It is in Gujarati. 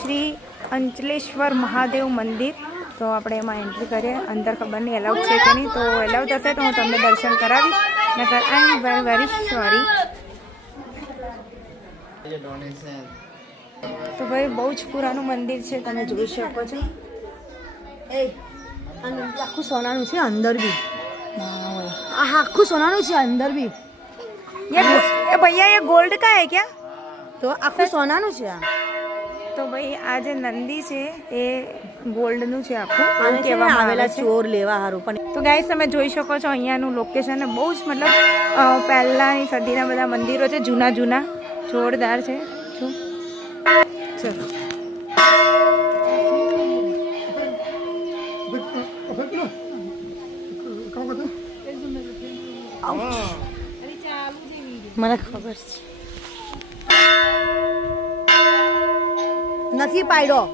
શ્રી અંચલેશ્વર મહાદેવ મંદિર. તો આપણે એમાં એન્ટ્રી કરીએ. અંદર ખબર નહીં એલાઉડ છે કે નહીં, તો એલાઉડ હશે તો હું તમને દર્શન કરાવીશ. નકર આઈ એમ વેરી વેરી સોરી. તો ભાઈ બહુ જ પુરાનું મંદિર છે, તમે જોઈ શકો છો. આખું સોનાનું છે અંદર બી. આ આખું સોનાનું છે અંદર બી. ये भैया ये गोल्ड का है क्या? તો આખું સોનાનું છે આ. તો ભાઈ આ જે નંદી છે એ ગોલ્ડનું છે આખું. આને કહેવામાં આવેલા ચોર લેવા હારું. પણ તો ગાઈસ તમે જોઈ શકો છો અહીંયાનું લોકેશન બહુ જ મતલબ પહેલાંની સદીના બધા મંદિરો છે, જૂના જૂના જોરદાર છે. ચલો મને ખબર છે નથી પાડ્યો.